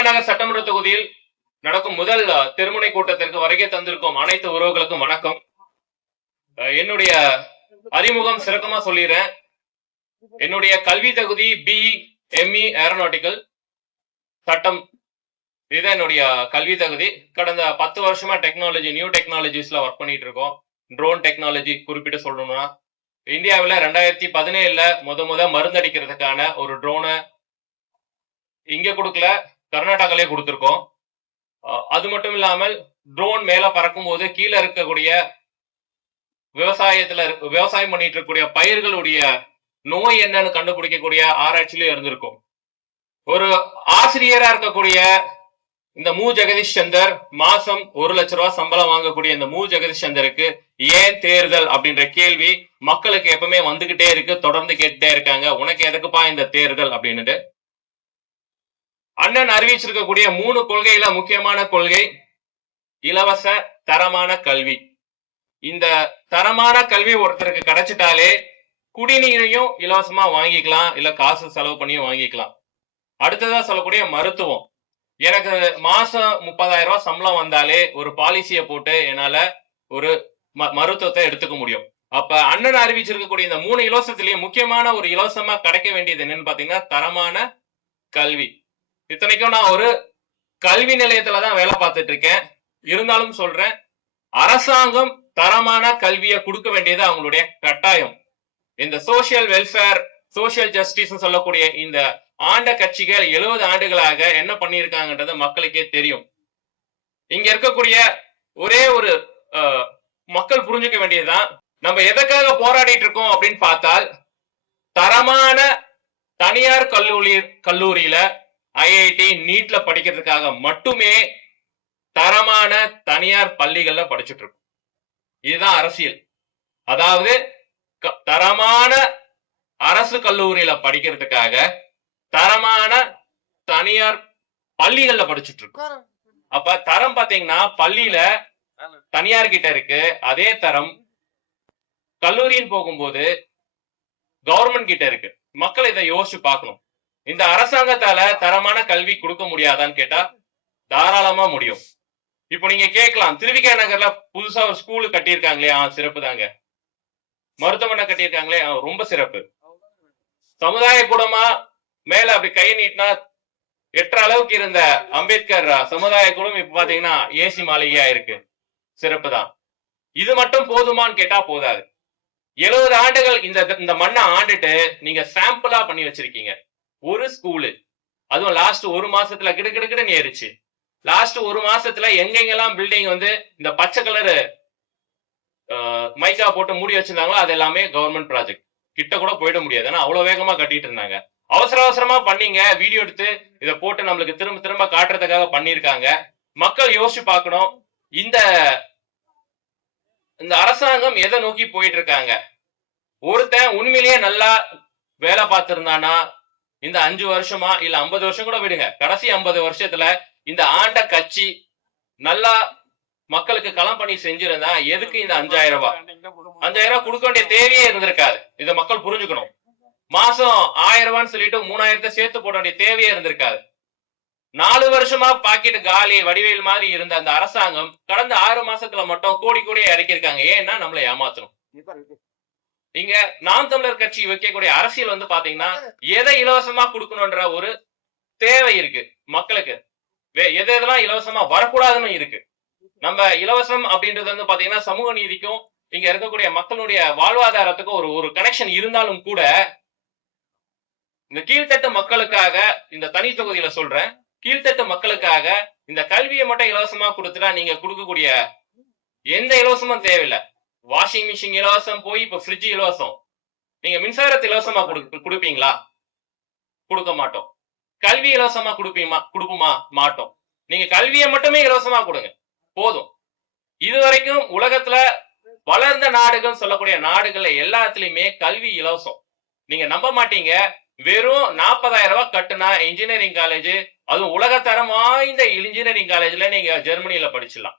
திருவிக நகர் சட்டமன்ற தொகுதியில் நடக்கும் முதல் திருமுனை கூட்டத்திற்கு வருகை தந்திருக்கும் அனைத்து உறவுகளுக்கும் வணக்கம். என்னுடைய அறிமுகம் சிறக்கமா சொல்லிடுறேன். என்னுடைய கல்வி தகுதி BE ME ஏரோநாட்டிக்கல் சட்டம், இதுதான் என்னுடைய கல்வி தகுதி. கடந்த 10 வருஷமா நியூ டெக்னாலஜிஸ்ல ஒர்க் பண்ணிட்டு இருக்கோம். ட்ரோன் டெக்னாலஜி குறிப்பிட்டு சொல்லணும்னா, இந்தியாவில் 2017 முத மருந்தடிக்கிறதுக்கான ஒரு ட்ரோனை இங்க கொடுக்கல, கர்நாடகாலே கொடுத்துருக்கோம். அது மட்டும் இல்லாமல் ட்ரோன் மேல பறக்கும் போது கீழே இருக்கக்கூடிய விவசாயம் பண்ணிட்டு இருக்கக்கூடிய பயிர்களுடைய நோய் என்னன்னு கண்டுபிடிக்கக்கூடிய ஆராய்ச்சியில இருந்திருக்கும். ஒரு ஆசிரியரா இருக்கக்கூடிய இந்த மு ஜெகதீஷ் சந்தர் மாசம் 1 லட்ச ரூபாய் சம்பளம் வாங்கக்கூடிய இந்த மு ஜெகதீஷ் சந்தருக்கு ஏன் தேர்தல் அப்படின்ற கேள்வி மக்களுக்கு எப்பவுமே வந்துகிட்டே இருக்கு, தொடர்ந்து கேட்டுட்டே இருக்காங்க. உனக்கு எதுக்குப்பா இந்த தேர்தல் அப்படின்னுட்டு. அண்ணன் அறிவிச்சிருக்கக்கூடிய 3 கொள்கையில முக்கியமான கொள்கை இலவச தரமான கல்வி. இந்த தரமான கல்வி ஒருத்தருக்கு கிடைச்சிட்டாலே குடிநீரையும் இலவசமா வாங்கிக்கலாம், இல்ல காசு செலவு பண்ணியும் வாங்கிக்கலாம். அடுத்ததா சொல்லக்கூடிய மருத்துவம். எனக்கு மாசம் 30,000 ரூபாய் சம்பளம் வந்தாலே ஒரு பாலிசியை போட்டு என்னால ஒரு மருத்துவத்தை எடுத்துக்க முடியும். அப்ப அண்ணன் அறிவிச்சிருக்கக்கூடிய இந்த 3 இலவசத்திலையும் முக்கியமான ஒரு இலவசமா கிடைக்க வேண்டியது என்னன்னு பாத்தீங்கன்னா தரமான கல்வி. இத்தனைக்கும் நான் ஒரு கல்வி நிலையத்துலதான் வேலை பார்த்துட்டு இருக்கேன். இருந்தாலும் சொல்றேன், அரசாங்கம் தரமான கல்வியை கொடுக்க வேண்டியது அவங்களுடைய கட்டாயம். இந்த சோசியல் வெல்ஃபேர், சோசியல் ஜஸ்டிஸ் சொல்லக்கூடிய இந்த ஆண்ட கட்சிகள் 70 ஆண்டுகளாக என்ன பண்ணியிருக்காங்கன்றது மக்களுக்கே தெரியும். இங்க இருக்கக்கூடிய ஒரே ஒரு மக்கள் புரிஞ்சுக்க வேண்டியதுதான், நம்ம எதற்காக போராடிட்டு இருக்கோம் அப்படின்னு பார்த்தால், தரமான தனியார் கல்லூரியில IIT நீட்ல படிக்கிறதுக்காக மட்டுமே தரமான தனியார் பள்ளிகள்ல படிச்சுட்டு இருக்கோம். இதுதான் அரசியல். அதாவது தரமான அரசு கல்லூரியில படிக்கிறதுக்காக தரமான தனியார் பள்ளிகள்ல படிச்சுட்டு இருக்கோம். அப்ப தரம் பாத்தீங்கன்னா பள்ளியில தனியார் கிட்ட இருக்கு, அதே தரம் கல்லூரின்னு போகும்போது கவர்மெண்ட் கிட்ட இருக்கு. மக்கள் இதை யோசிச்சு பார்க்கணும். இந்த அரசாங்கத்தால தரமான கல்வி கொடுக்க முடியாதான்னு கேட்டா தாராளமா முடியும். இப்போ நீங்க கேட்கலாம், திருவிக நகர்ல புதுசா ஒரு ஸ்கூலு கட்டியிருக்காங்களே, சிறப்பு தாங்க. மருத்துவமனை கட்டியிருக்காங்களே, ரொம்ப சிறப்பு. சமுதாய கூடமா மேல அப்படி கை நீட்டினா எட்டுற அளவுக்கு இருந்த அம்பேத்கர் சமுதாய கூடம் இப்ப பாத்தீங்கன்னா ஏசி மாளிகையா இருக்கு. சிறப்பு தான். இது மட்டும் போதுமான்னு கேட்டா போதாது. 70 ஆண்டுகள் இந்த மண்ணை ஆண்டுட்டு நீங்க சாம்பிளா பண்ணி வச்சிருக்கீங்க ஒரு ஸ்கூலு. அதுவும் லாஸ்ட் 1 மாசத்துல கிடுக்கிடுன்னு ஏறிச்சு. லாஸ்ட் 1 மாசத்துல எங்கெங்கெல்லாம் பில்டிங் இந்த பச்சை கலரு மைக்கா போட்டு மூடி வச்சிருந்தாங்களோ அது எல்லாமே கவர்மெண்ட் ப்ராஜெக்ட். கிட்ட கூட போயிட முடியாது, ஏன்னா அவ்வளவு வேகமா கட்டிட்டு இருந்தாங்க. அவசரமா பண்ணீங்க, வீடியோ எடுத்து இதை போட்டு நம்மளுக்கு திரும்ப காட்டுறதுக்காக பண்ணிருக்காங்க. மக்கள் யோசிச்சு பார்க்கணும், இந்த அரசாங்கம் எதை நோக்கி போயிட்டு இருக்காங்க. ஒருத்தன் உண்மையிலேயே நல்லா வேலை பார்த்திருந்தானா இந்த 5 வருஷமா இல்ல 50 வருஷம் கூட விடுங்க, கடைசி 50 வருஷத்துல இந்த ஆண்ட கட்சி நல்லா மக்களுக்கு களம் பண்ணி செஞ்சிருந்தா எதுக்கு இந்த 5,000 ரூபாய் கொடுக்க வேண்டிய தேவையே இருந்திருக்காது. இதை மக்கள் புரிஞ்சுக்கணும். மாசம் 1,000 ரூபான்னு சொல்லிட்டு 3,000 சேர்த்து போட வேண்டிய தேவையே இருந்திருக்காது. 4 வருஷமா பாக்கெட் காலி வடிவேல் மாதிரி இருந்த அந்த அரசாங்கம் கடந்த 6 மாசத்துல மட்டும் கோடியே இறக்கிருக்காங்க. ஏன்னா நம்மளை ஏமாத்தணும். இங்க நாம் தமிழர் கட்சி வைக்கக்கூடிய அரசியல் பாத்தீங்கன்னா எதை இலவசமா கொடுக்கணும்ன்ற ஒரு தேவை இருக்கு மக்களுக்கு. எதெல்லாம் இலவசமா வரக்கூடாதுன்னு இருக்கு. நம்ம இலவசம் அப்படின்றது பாத்தீங்கன்னா சமூக நீதிக்கும் இங்க இருக்கக்கூடிய மக்களுடைய வாழ்வாதாரத்துக்கும் ஒரு கனெக்ஷன் இருந்தாலும் கூட, இந்த கீழ்த்தட்டு மக்களுக்காக இந்த தனி தொகுதியில சொல்றேன், கீழ்த்தட்டு மக்களுக்காக இந்த கல்வியை மட்டும் இலவசமா கொடுத்துட்டா நீங்க கொடுக்கக்கூடிய எந்த இலவசமும் தேவையில்லை. வாஷிங் மிஷின் இலவசம் போய் இப்ப ஃப்ரிட்ஜ் இலவசம். நீங்க மின்சாரத்தை இலவசமா கொடுப்பீங்களா? கொடுக்க மாட்டோம். கல்வி இலவசமா கொடுப்போமா? மாட்டோம். நீங்க கல்வியை மட்டுமே இலவசமா கொடுங்க போதும். இதுவரைக்கும் உலகத்துல வளர்ந்த நாடுகள் சொல்லக்கூடிய நாடுகள்ல எல்லாத்துலயுமே கல்வி இலவசம். நீங்க நம்ப மாட்டீங்க, வெறும் 40,000 ரூபாய் கட்டுனா இன்ஜினியரிங் காலேஜ், அதுவும் உலகத்தரம் வாய்ந்த இன்ஜினியரிங் காலேஜ்ல நீங்க ஜெர்மனியில படிச்சிடலாம்,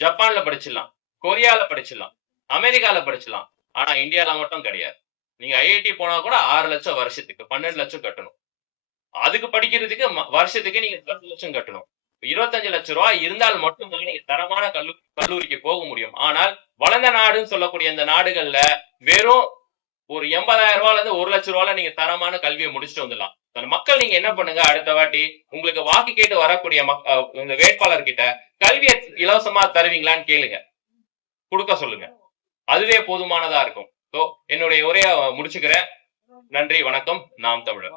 ஜப்பான்ல படிச்சிடலாம், கொரியால படிச்சிடலாம், அமெரிக்கால படிச்சிடலாம். ஆனா இந்தியால மட்டும் கிடையாது. நீங்க IIT போனா கூட 6 லட்சம் வருஷத்துக்கு 12 லட்சம் கட்டணும். அதுக்கு படிக்கிறதுக்கு வருஷத்துக்கு நீங்க 10 லட்சம் கட்டணும். 25 லட்சம் ரூபாய் இருந்தால் மட்டும்தான் நீங்க தரமான கல்லூரிக்கு போக முடியும். ஆனால் வளர்ந்த நாடுன்னு சொல்லக்கூடிய இந்த நாடுகள்ல வெறும் ஒரு 80,000 ரூபாயில இருந்து 1 லட்சம் ரூபாயில நீங்க தரமான கல்வியை முடிச்சுட்டு வந்துடலாம். மக்கள் நீங்க என்ன பண்ணுங்க, அடுத்த வாட்டி உங்களுக்கு வாக்கு கேட்டு வரக்கூடிய இந்த வேட்பாளர் கிட்ட கல்வியை இலவசமா தருவீங்களான்னு கேளுங்க, கொடுக்க சொல்லுங்க. அதுவே போதுமானதா இருக்கும். என்னுடைய உரையை முடிச்சுக்கிறேன். நன்றி, வணக்கம். நாம் தமிழர்.